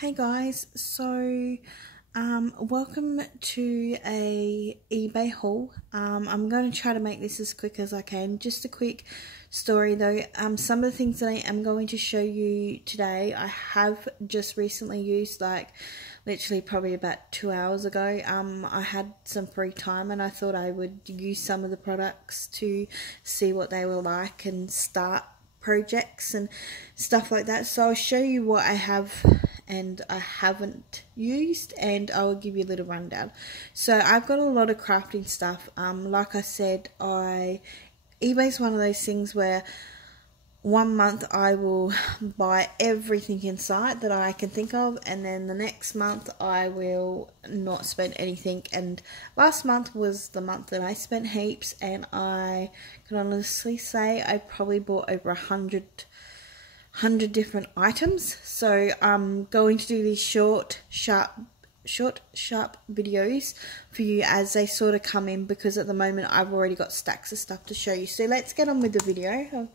Hey guys, so welcome to a eBay haul. I'm going to try to make this as quick as I can. Just a quick story though. Some of the things that I am going to show you today, I have just recently used, like literally probably about 2 hours ago. I had some free time and I thought I would use some of the products to see what they were like and start projects and stuff like that. So I'll show you what I have and I haven't used, and I will give you a little rundown. So I've got a lot of crafting stuff. Like I said, eBay's one of those things where 1 month I will buy everything in sight that I can think of, and then the next month I will not spend anything. And last month was the month that I spent heaps, and I can honestly say I probably bought over 100 different items. So I'm going to do these short sharp videos for you as they sort of come in, because at the moment I've already got stacks of stuff to show you. So let's get on with the video. I'll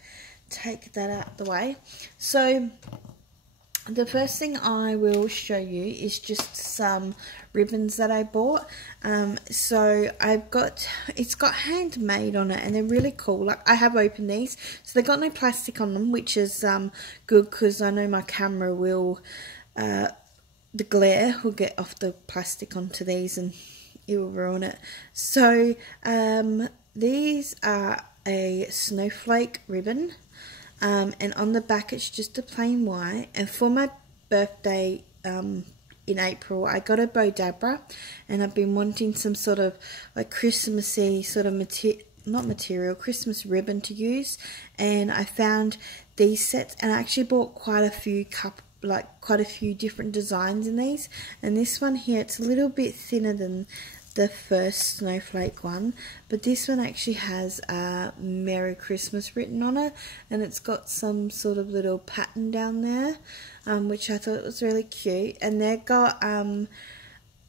take that out the way. So the first thing I will show you is just some ribbons that I bought. So it's got handmade on it, and they're really cool. Like, I have opened these, so they got no plastic on them, which is good, because I know my camera will, the glare will get off the plastic onto these and it will ruin it. So these are a snowflake ribbon. And on the back it's just a plain white, and for my birthday in April I got a Bodabra, and I've been wanting some sort of like Christmassy sort of Christmas ribbon to use, and I found these sets, and I actually bought quite a few different designs in these. And this one here, it's a little bit thinner than the first snowflake one, but this one actually has Merry Christmas written on it, and it's got some sort of little pattern down there, which I thought was really cute. And they've got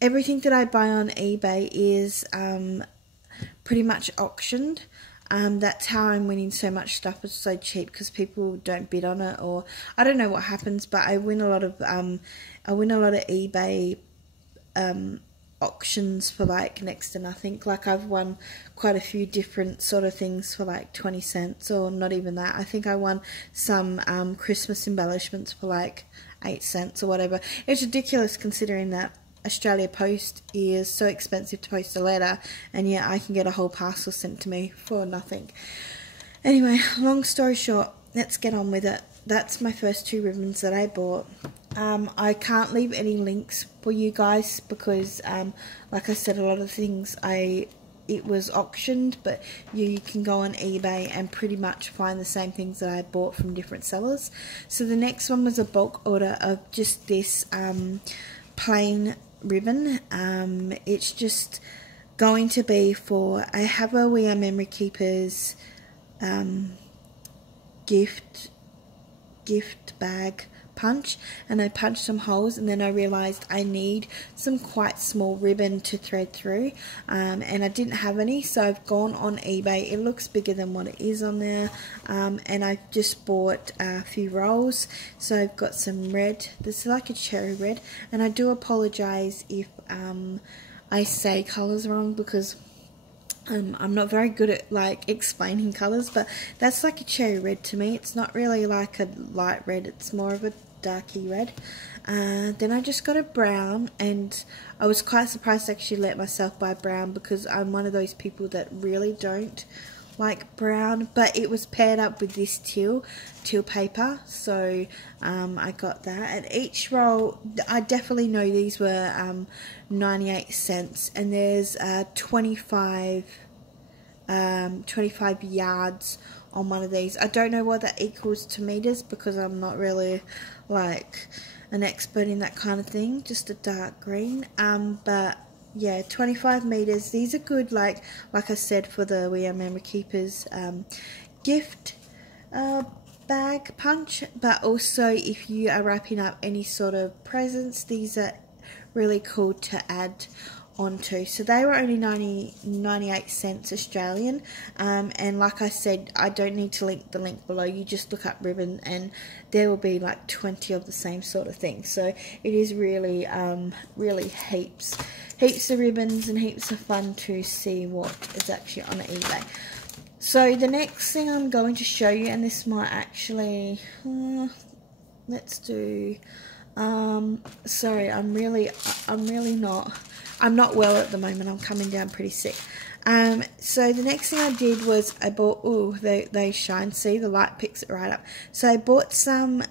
everything that I buy on eBay is pretty much auctioned. That's how I'm winning so much stuff. It's so cheap because people don't bid on it, or I don't know what happens, but I win a lot of eBay auctions for like next to nothing. Like, I've won quite a few different sort of things for like 20 cents, or not even that. I think I won some Christmas embellishments for like 8 cents or whatever. It's ridiculous considering that Australia Post is so expensive to post a letter, and yet I can get a whole parcel sent to me for nothing. Anyway, long story short, let's get on with it. That's my first 2 ribbons that I bought. I can't leave any links for you guys because, like I said, a lot of things it was auctioned, but you can go on eBay and pretty much find the same things that I bought from different sellers. So the next one was a bulk order of just this plain ribbon. It's just going to be for, I have a We Are Memory Keepers gift bag punch, and I punched some holes, and then I realized I need some quite small ribbon to thread through, and I didn't have any, so I've gone on eBay. It looks bigger than what it is on there, and I just bought a few rolls. So I've got some red. This is like a cherry red, and I do apologize if I say colors wrong, because I'm not very good at like explaining colours, but that's like a cherry red to me. It's not really like a light red, it's more of a darky red. Then I just got a brown, and I was quite surprised to actually let myself buy brown, because I'm one of those people that really don't like brown, but it was paired up with this teal paper, so I got that. And each roll, I definitely know these were 98 cents, and there's 25 yards on one of these. I don't know what that equals to meters, because I'm not really like an expert in that kind of thing, just a dark green, but yeah, 25 meters. These are good, like I said, for the We Are Memory Keepers gift bag punch, but also if you are wrapping up any sort of presents, these are really cool to add onto. So they were only 98 cents Australian, and like I said, I don't need to link the link below. You just look up ribbon and there will be like 20 of the same sort of thing. So it is really really heaps of ribbons and heaps of fun to see what is actually on eBay. So the next thing I'm going to show you, and this might actually let's do sorry, I'm not well at the moment. I'm coming down pretty sick. So the next thing I did was I bought, oh, they shine, see, the light picks it right up. So I bought some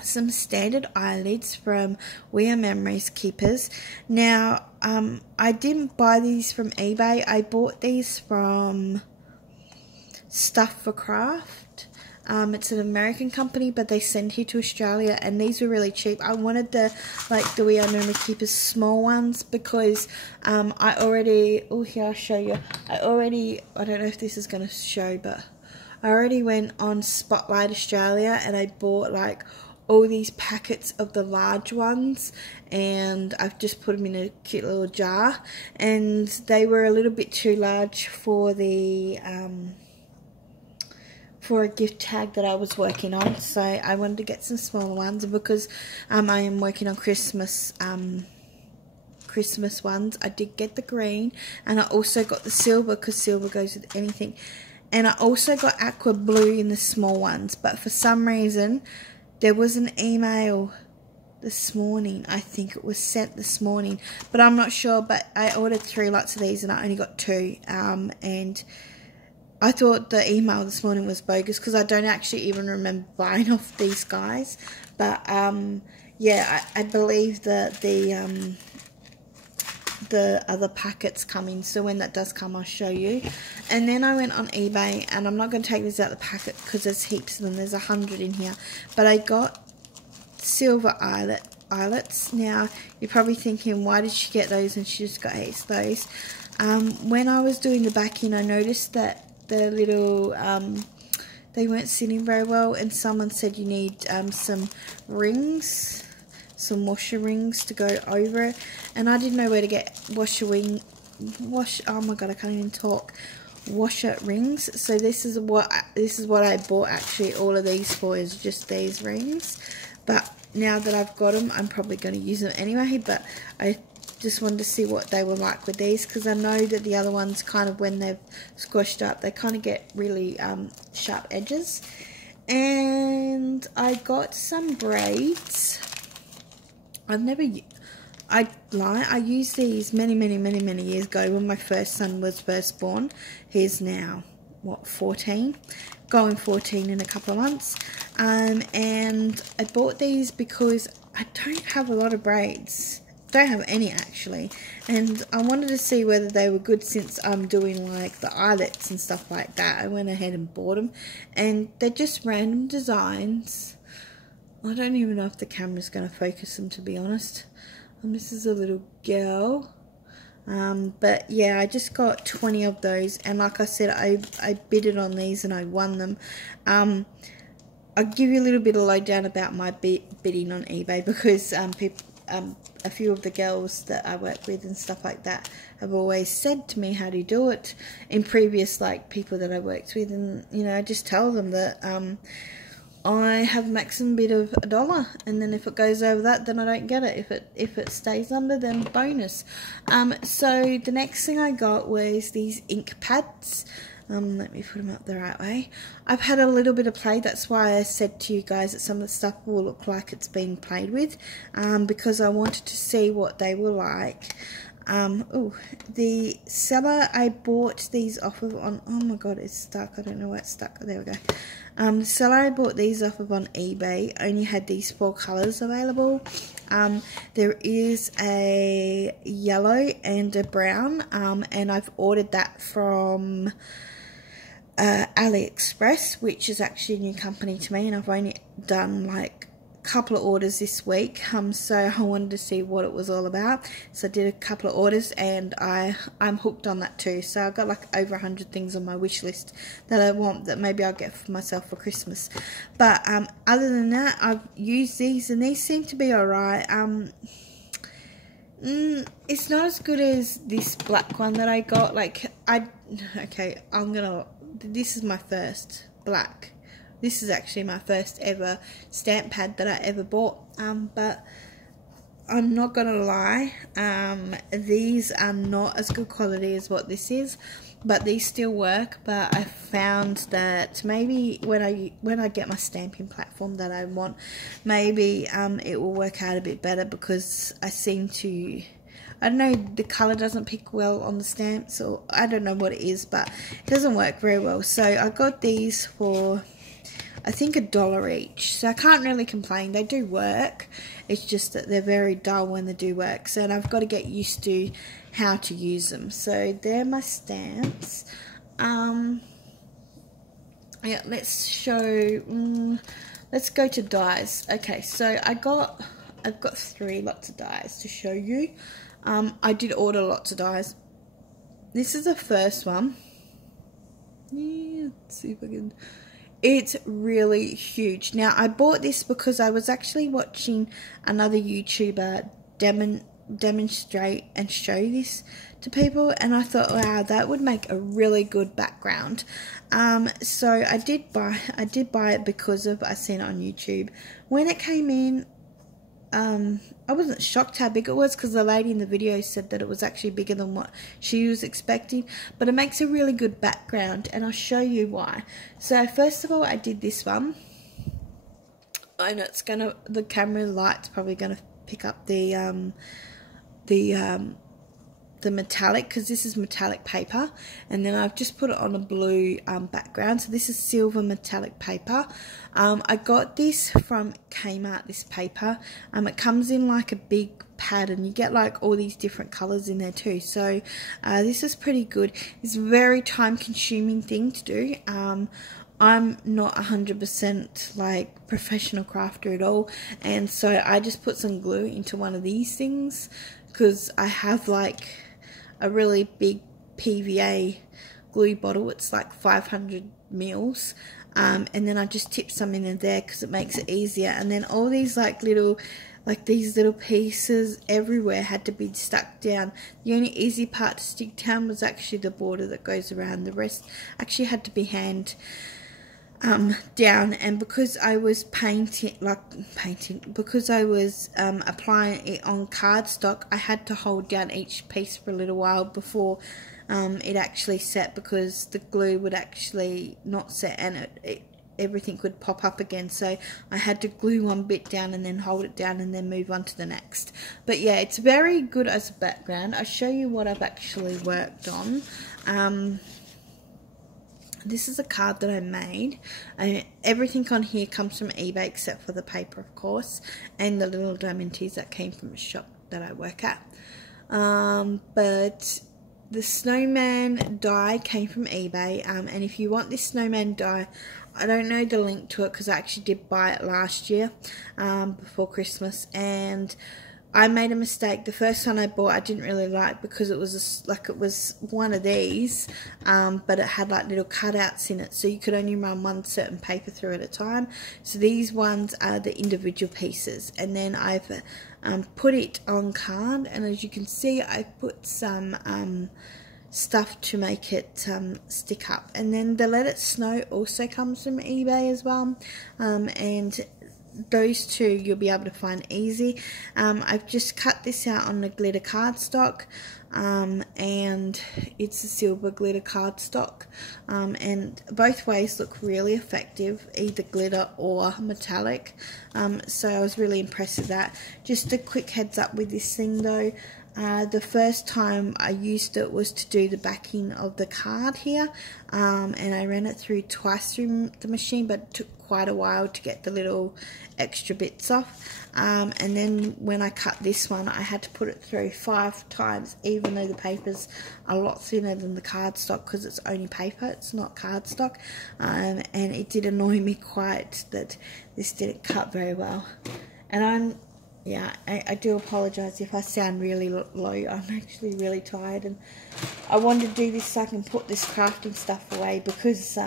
standard eyelids from We Are Memories Keepers. Now, I didn't buy these from eBay. I bought these from Stuff for Craft. It's an American company, but they send here to Australia, and these were really cheap. I wanted the We Are Memory Keepers small ones because I already, oh, here I'll show you. I don't know if this is going to show, but I already went on Spotlight Australia and I bought like all these packets of the large ones, and I've just put them in a cute little jar, and they were a little bit too large for the for a gift tag that I was working on. So I wanted to get some smaller ones, and because I am working on Christmas ones, I did get the green, and I also got the silver because silver goes with anything, and I also got aqua blue in the small ones. But for some reason there was an email this morning, I think it was sent this morning, but I'm not sure. But I ordered 3 lots of these and I only got 2, and I thought the email this morning was bogus because I don't actually even remember buying off these guys. But yeah, I believe that the other packets coming, so when that does come I'll show you. And then I went on eBay, and I'm not going to take these out of the packet because there's heaps of them, there's 100 in here, but I got silver eyelets. Now you're probably thinking, why did she get those and she just got heaps of those? When I was doing the backing, I noticed that the little they weren't sitting very well, and someone said you need some rings, some washer rings to go over it, and I didn't know where to get washer rings. So this is what I bought actually. All of these for is just these rings, but now that I've got them, I'm probably going to use them anyway. But I just wanted to see what they were like with these, because I know that the other ones kind of, when they've squashed up, they kind of get really sharp edges. And I got some braids. I used these many years ago when my first son was first born. He's now, what, 14? Going 14 in a couple of months. And I bought these because I don't have a lot of braids. Don't have any actually, and I wanted to see whether they were good, since I'm doing like the eyelets and stuff like that. I went ahead and bought them, and they're just random designs. I don't even know if the camera's going to focus them, to be honest. And this is a little girl, but yeah, I just got 20 of those, and like I said, I bidded on these and I won them. I'll give you a little bit of lowdown about my bidding on eBay, because a few of the girls that I work with and stuff like that have always said to me, how do you do it, in previous like people that I worked with, and you know, I just tell them that I have a maximum bid of $1, and then if it goes over that, then I don't get it. If it stays under, then bonus. So the next thing I got was these ink pads. Let me put them up the right way. I've had a little bit of play, that's why I said to you guys that some of the stuff will look like it's been played with, because I wanted to see what they were like. Oh, the seller I bought these off of on, oh my god, it's stuck, I don't know why it's stuck, there we go. The seller I bought these off of on eBay only had these 4 colours available. There is a yellow and a brown, and I've ordered that from AliExpress, which is actually a new company to me, and I've only done like a couple of orders this week, so I wanted to see what it was all about. So I did a couple of orders, and I'm hooked on that too. So I've got like over 100 things on my wish list that I want, that maybe I'll get for myself for Christmas. But other than that, I've used these, and these seem to be alright. It's not as good as this black one that I got. Like, this is my first black. This is actually my first ever stamp pad that I ever bought. But I'm not gonna lie, these are not as good quality as what this is, but these still work. But I found that maybe when I get my stamping platform that I want, maybe it will work out a bit better, because I seem to, I don't know, the colour doesn't pick well on the stamps, or I don't know what it is, but it doesn't work very well. So I got these for, I think, $1 each, so I can't really complain. They do work, it's just that they're very dull when they do work, so I've got to get used to how to use them. So they're my stamps. Yeah, let's show, let's go to dies. Okay, so I've got 3 lots of dies to show you. I did order lots of dies. This is the first one. Yeah, let's see if I can. It's really huge. Now, I bought this because I was actually watching another YouTuber demonstrate and show this to people, and I thought, wow, that would make a really good background. So I did buy it because of, I seen it on YouTube. When it came in, I wasn't shocked how big it was, because the lady in the video said that it was actually bigger than what she was expecting, but it makes a really good background, and I'll show you why. So first of all, I did this one. I know it's gonna, the camera light's probably gonna pick up the metallic, because this is metallic paper, and then I've just put it on a blue background. So this is silver metallic paper. I got this from Kmart, this paper. It comes in like a big pad, and you get like all these different colors in there too. So this is pretty good. It's a very time consuming thing to do. I'm not 100% like professional crafter at all, and so I just put some glue into one of these things, because I have like a really big PVA glue bottle. It's like 500 mils, and then I just tip some in there because it makes it easier. And then all these these little pieces everywhere had to be stuck down. The only easy part to stick down was actually the border that goes around. The rest actually had to be hand down, and because I was because I was applying it on cardstock, I had to hold down each piece for a little while before it actually set, because the glue would actually not set, and everything would pop up again. So I had to glue one bit down and then hold it down and then move on to the next. But yeah, it's very good as a background. I'll show you what I've actually worked on. This is a card that I made. Everything on here comes from eBay except for the paper, of course, and the little diamantes that came from a shop that I work at. But the snowman die came from eBay, and if you want this snowman die, I don't know the link to it because I actually did buy it last year before Christmas, and I made a mistake. The first one I bought I didn't really like, because it was it was one of these, but it had like little cutouts in it, so you could only run one certain paper through at a time. So these ones are the individual pieces, and then I've put it on card, and as you can see, I put some stuff to make it stick up. And then the Let It Snow also comes from eBay as well, and those two you'll be able to find easy. I've just cut this out on the glitter cardstock, and it's a silver glitter cardstock, and both ways look really effective, either glitter or metallic. So I was really impressed with that. Just a quick heads up with this thing though, the first time I used it was to do the backing of the card here, and I ran it through twice through the machine, but it took quite a while to get the little extra bits off. And then when I cut this one, I had to put it through 5 times, even though the paper's a lot thinner than the cardstock, because it's only paper, it's not cardstock. And it did annoy me quite that this didn't cut very well. And yeah, I do apologise if I sound really low. I'm actually really tired, and I wanted to do this so I can put this crafting stuff away, because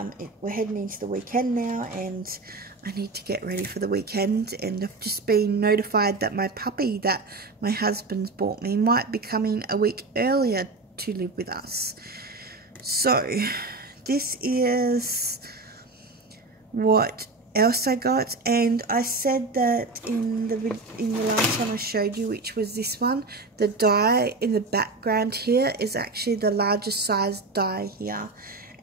we're heading into the weekend now, and I need to get ready for the weekend. And I've just been notified that my puppy that my husband's bought me might be coming a week earlier to live with us. So this is what else I got, and I said that in the last one I showed you, which was this one, the die in the background here is actually the largest size die here,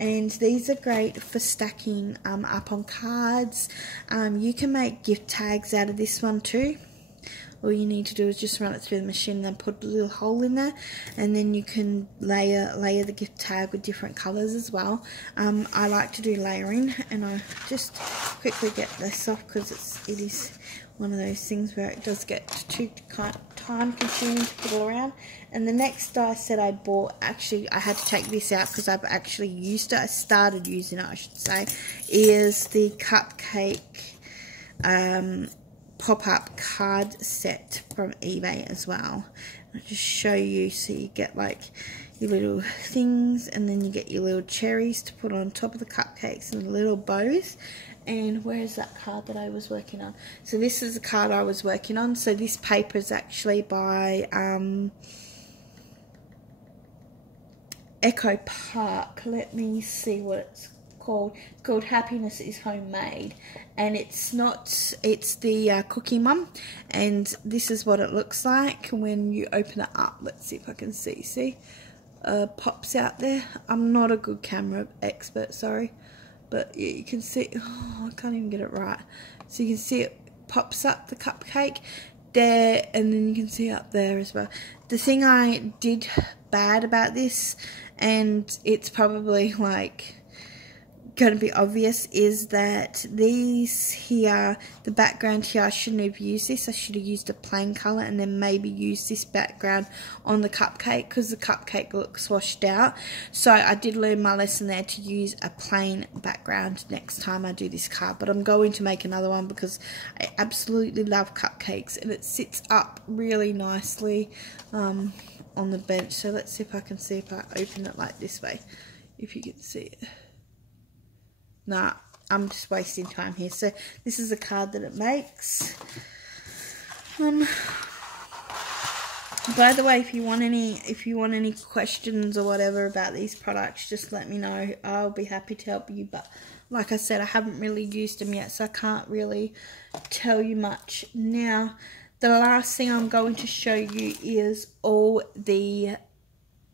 and these are great for stacking up on cards. You can make gift tags out of this one too. All you need to do is just run it through the machine and then put a little hole in there, and then you can layer the gift tag with different colours as well. I like to do layering, and I just quickly get this off because it is one of those things where it does get too time consuming to put all around. And the next die set I bought, actually I had to take this out because I've actually used it. I started using it, I should say, is the cupcake pop-up card set from eBay as well. I'll just show you, so you get like your little things, and then you get your little cherries to put on top of the cupcakes and the little bows. And where is that card that I was working on? So this is the card I was working on. So this paper is actually by Echo Park. Let me see what it's called. It's called Happiness is Homemade, and it's the Cookie Mum, and this is what it looks like when you open it up. Let's see if I can see pops out there. I'm not a good camera expert, sorry, but yeah, you can see. Oh, I can't even get it right. So you can see it pops up the cupcake there, and then you can see up there as well. The thing I did bad about this, and it's probably like going to be obvious, is that these here, the background here, I shouldn't have used this. I should have used a plain colour and then maybe used this background on the cupcake, because the cupcake looks washed out. So I did learn my lesson there to use a plain background next time I do this card. But I'm going to make another one because I absolutely love cupcakes, and it sits up really nicely on the bench. So let's see if I can see if I open it like this way, if you can see it. Nah, I'm just wasting time here. So this is a card that it makes. By the way, if you want any questions or whatever about these products, just let me know. I'll be happy to help you. But like I said, I haven't really used them yet, so I can't really tell you much. Now, the last thing I'm going to show you is all the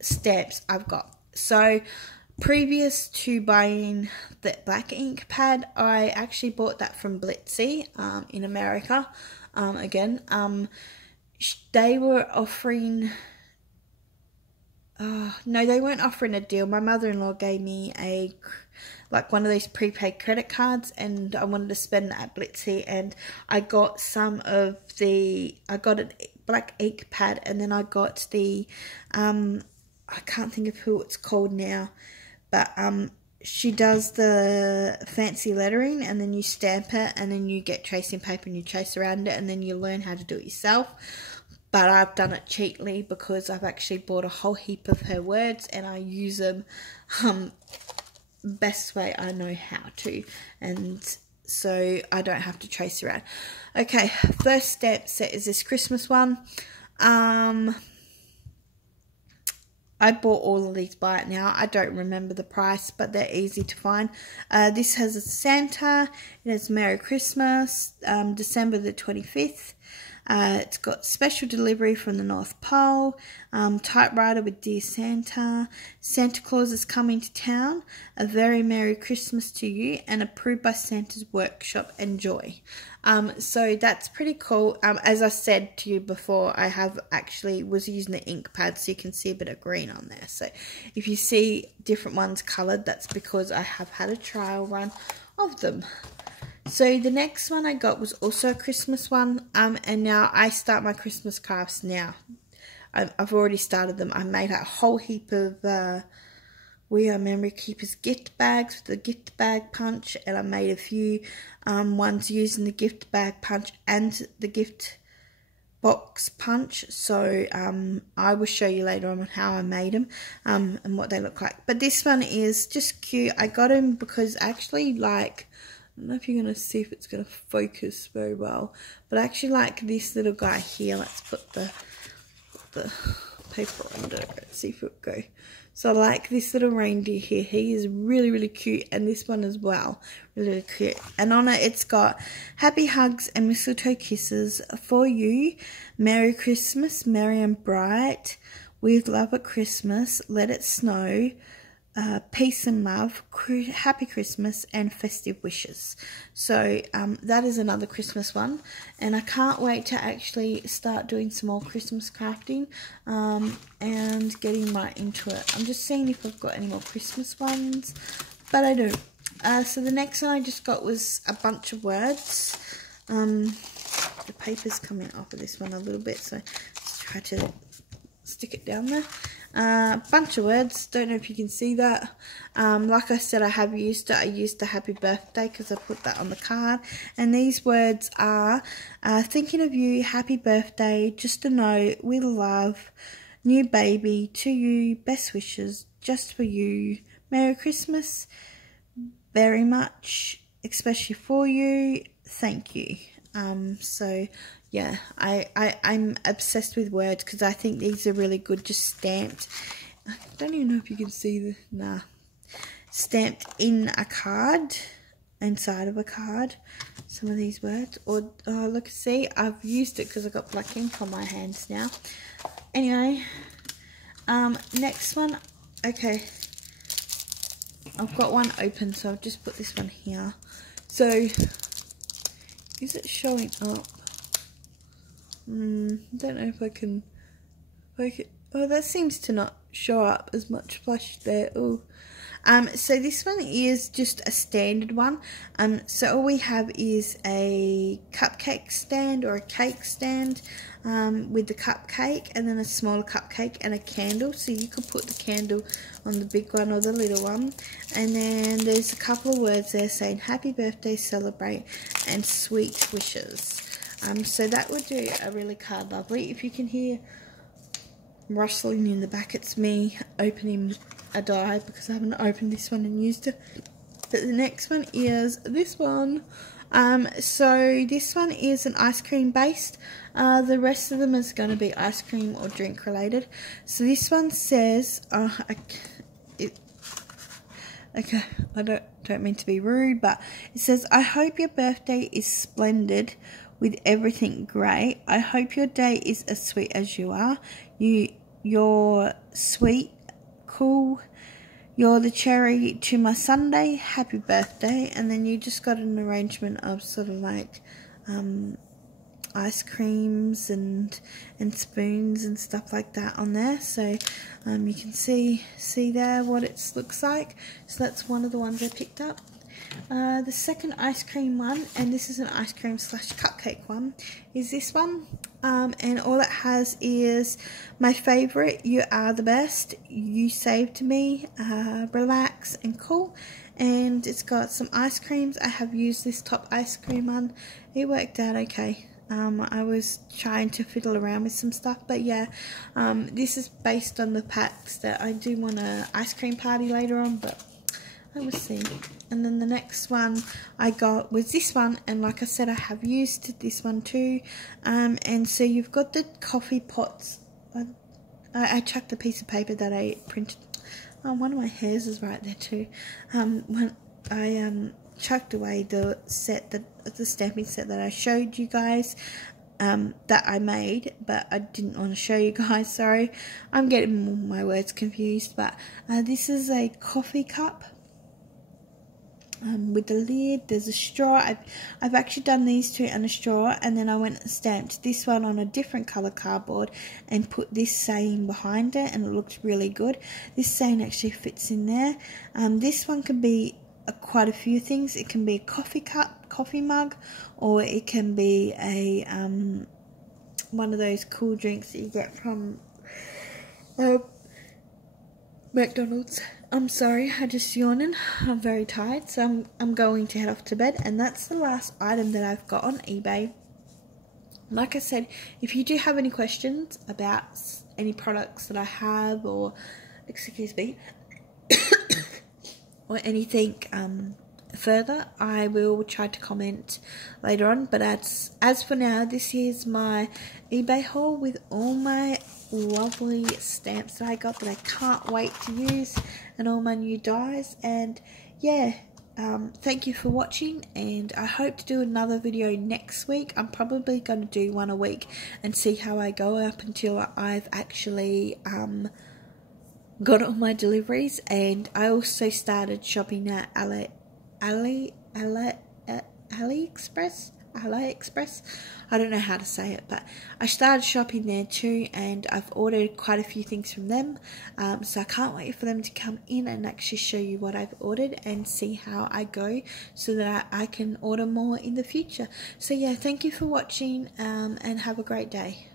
stamps I've got. So previous to buying the black ink pad, I actually bought that from Blitsy in America. They were offering, no, they weren't offering a deal. My mother-in-law gave me one of those prepaid credit cards, and I wanted to spend that at Blitsy, and I got I got a black ink pad, and then I got the, I can't think of who it's called now, but she does the fancy lettering, and then you stamp it, and then you get tracing paper and you trace around it, and then you learn how to do it yourself. But I've done it cheaply because I've actually bought a whole heap of her words, and I use them best way I know how to, and so I don't have to trace around. Okay, first stamp set is this Christmas one. I bought all of these by it now. I don't remember the price, but they're easy to find. This has a Santa. It has Merry Christmas, December the 25th. It's got special delivery from the North Pole, typewriter with Dear Santa, Santa Claus is coming to town, a very Merry Christmas to you, and approved by Santa's Workshop. Enjoy. So that's pretty cool. As I said to you before, I was using the ink pad, so you can see a bit of green on there. So if you see different ones coloured, that's because I have had a trial run of them. So the next one I got was also a Christmas one, and now I start my Christmas crafts now. I've already started them. I made a whole heap of We Are Memory Keepers gift bags with the gift bag punch, and I made a few ones using the gift bag punch and the gift box punch, so I will show you later on how I made them and what they look like. But this one is just cute. I got them because I actually like, I don't know if you're going to see if it's going to focus very well, but I actually like this little guy here. Let's put the paper under it, see if it'll go. So I like this little reindeer here. He is really, really cute, and this one as well, really, really cute. And on it, it's got happy hugs and mistletoe kisses for you. Merry Christmas, merry and bright. With love at Christmas, let it snow. Peace and love, happy Christmas, and festive wishes. So that is another Christmas one, and I can't wait to actually start doing some more Christmas crafting and getting right into it. I'm just seeing if I've got any more Christmas ones, but I do. So the next one I just got was a bunch of words. The paper's coming off of this one a little bit, so let's try to stick it down there. Bunch of words, don't know if you can see that. Like I said, I have used it. I used the happy birthday because I put that on the card, and these words are thinking of you, happy birthday, just a note, with love, new baby, to you, best wishes, just for you, Merry Christmas, very much, especially for you, thank you. So yeah, I'm obsessed with words because I think these are really good, just stamped. I don't even know if you can see the, stamped in a card, inside of a card, some of these words. Or, look, see, I've used it because I've got black ink on my hands now. Anyway, next one, okay, I've got one open, so I've just put this one here. So, is it showing up? I don't know if I can poke it. Oh, that seems to not show up as much flash there. Oh, so this one is just a standard one. So all we have is a cupcake stand or a cake stand with the cupcake, and then a smaller cupcake and a candle. So you could put the candle on the big one or the little one. And then there's a couple of words there saying happy birthday, celebrate, and sweet wishes. So that would do a really card lovely. If you can hear rustling in the back, it's me opening a die because I haven't opened this one and used it. But the next one is this one. So this one is an ice cream based. The rest of them is going to be ice cream or drink related. So this one says, okay, I don't mean to be rude, but it says, I hope your birthday is splendid with everything great. I hope your day is as sweet as you are. You're sweet, cool. You're the cherry to my sundae. Happy birthday. And then you just got an arrangement of sort of like ice creams and spoons and stuff like that on there. So you can see there what it looks like. So that's one of the ones I picked up. The second ice cream one, and this is an ice cream / cupcake one, is this one. And all it has is my favourite, you are the best, you saved me, relax and cool. And it's got some ice creams. I have used this top ice cream one. It worked out okay. I was trying to fiddle around with some stuff, but yeah, this is based on the packs that I do want an ice cream party later on, but I will see. And then the next one I got was this one, and like I said, I have used this one too. And so you've got the coffee pots. I chucked a piece of paper that I printed. Oh, one of my hairs is right there too. When I chucked away the set, the stamping set that I showed you guys, that I made, but I didn't want to show you guys, sorry. I'm getting my words confused, but this is a coffee cup. With the lid, there's a straw. I've actually done these two and a straw, and then I went and stamped this one on a different colour cardboard and put this saying behind it, and it looked really good. This saying actually fits in there. This one can be quite a few things. It can be a coffee cup, coffee mug, or it can be a one of those cool drinks that you get from McDonald's. I'm sorry, I just yawning. I'm very tired, so I'm going to head off to bed, and that's the last item that I've got on eBay. like I said, if you do have any questions about any products that I have, or excuse me, or anything further, I will try to comment later on. But as for now, this is my eBay haul with all my lovely stamps that I got that I can't wait to use, and all my new dies. And yeah, thank you for watching, and I hope to do another video next week. I'm probably going to do one a week and see how I go up until I've actually got all my deliveries. And I also started shopping at AliExpress. I don't know how to say it, but I started shopping there too, and I've ordered quite a few things from them, so I can't wait for them to come in and actually show you what I've ordered and see how I go, so that I can order more in the future. So yeah, thank you for watching, and have a great day.